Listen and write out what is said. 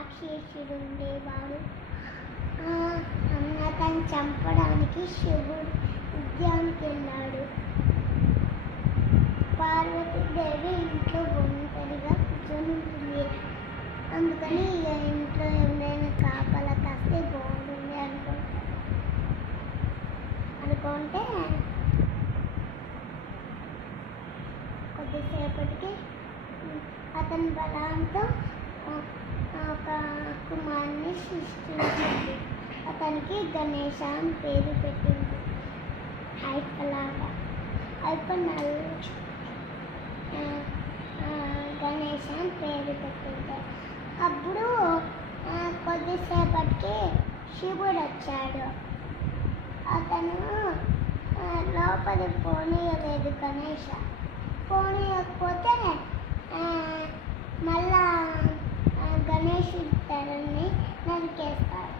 అనే రాక్షసుడు ఉండేవాడు అతన్ని చంపడానికి శివుడు ఉద్యానికి వెళ్ళాడు పార్వతీదేవి ఇంట్లో ఒంటరిగా కూర్చొని ఉంటుంది అందుకని ఇక ఇంట్లో ఎవరైనా కాపల కాస్తే బాగుంటుంది అనుకో అనుకుంటే కొద్దిసేపటికి అతని బలంతో సృష్టించింది అతనికి గణేష అని పేరు పెట్టింది. అయిపలాగా అయిప గణేష అని పేరు పెట్టింది. అప్పుడు కొద్దిసేపటికి శివుడు వచ్చాడు. అతను లోపలి పోనీయలేదు గణేష పోనీయకపోతే మళ్ళా గణేష్ గణేషుడి తలని నరికేస్తాడు